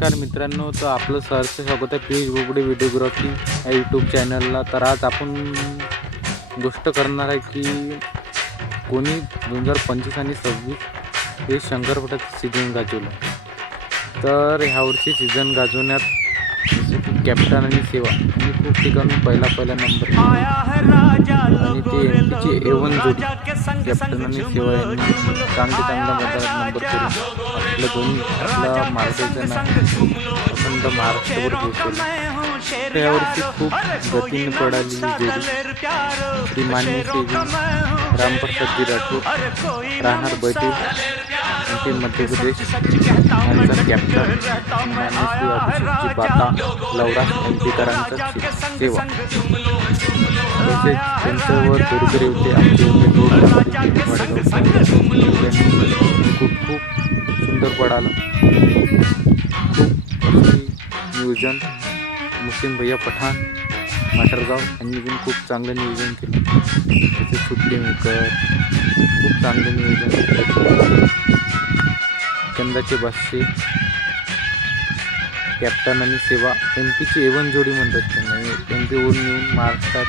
नमस्कार मित्रांनो, तर आपलं सहर्ष स्वागत आहे पियुष बोबडे व्हिडिओग्राफी या यूट्यूब चॅनलला. तर आज आपण गोष्ट करणार आहे की कोणी 2025 आणि 26 हे शंकरपटाचं सीझन गाजवलं. तर ह्यावर्षी सीझन गाजवण्यात जसे की कॅप्टन आणि सेवा यांनी खूप ठिकाणी पहिला नंबर आणि ते एमपीची A1 जोडी कॅप्टन आणि सेवा यांनी चांगल्या मैदानात नंबर करून आपल्या महाराष्ट्राचं नाव अखंड महाराष्ट्रभर पोहोचवलं. त्यावर्षी खूप गतीने पळालेली जोडी श्री मान्य सेवी रामप्रसादजी राठोड राहणार बैतूल यांचे मध्य प्रदेश यांचा कॅप्टन मान्य श्री अभिषेकजी बाता लवडा एमपीकरांचा सेवा. तसेच त्यांच्यावर बरोबर होते आमचे खूप सुंदर पडालं. खूप नियोजन मुस्लिम भैया पठाण माटरगाव यांनी पण खूप चांगलं नियोजन केलं. तसेच सुटले मेकर खूप चांगलं नियोजन चंदाचे बादशे कॅप्टन आणि सेवा एमपीची A1 जोडी म्हणतात त्यांना. एमपीवरून येऊन महाराष्ट्रात